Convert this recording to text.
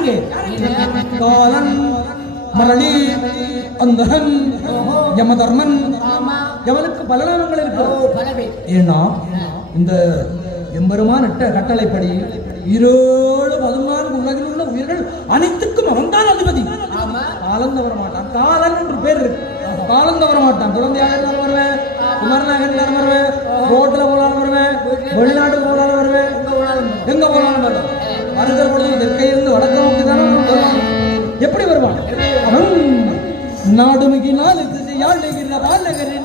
யாருங்க? காலன், மரளி, அந்தகன், யமதர்மன். எவனுக்கு பல நாமங்கள் இருக்கு. ஏன்னா இந்த எம்பெருமான் இட்ட கட்டளைப்படி 14 உலகில் உள்ள உயிர்கள் அனைத்துக்கும் அவன்தான் அதிபதி. காலம் தவற மாட்டான். காலன் என்று பேர் இருக்கு. காலம் தவற மாட்டான். குழந்தையாக இருந்தாலும் வருவேன், குமரனாக இருந்தாலும் வருவேன், ரோட்ல போனாலும் வருவேன், வெளிநாட்டுக்கு போனாலும் வருவேன், எங்க போனாலும் வருவேன். வருகிற பொழுது தெற்கையிலிருந்து வடக்க நோக்கி தானே வருவான். எப்படி வருவான்? அவன் நாடு மிகினால் பால் நகரில்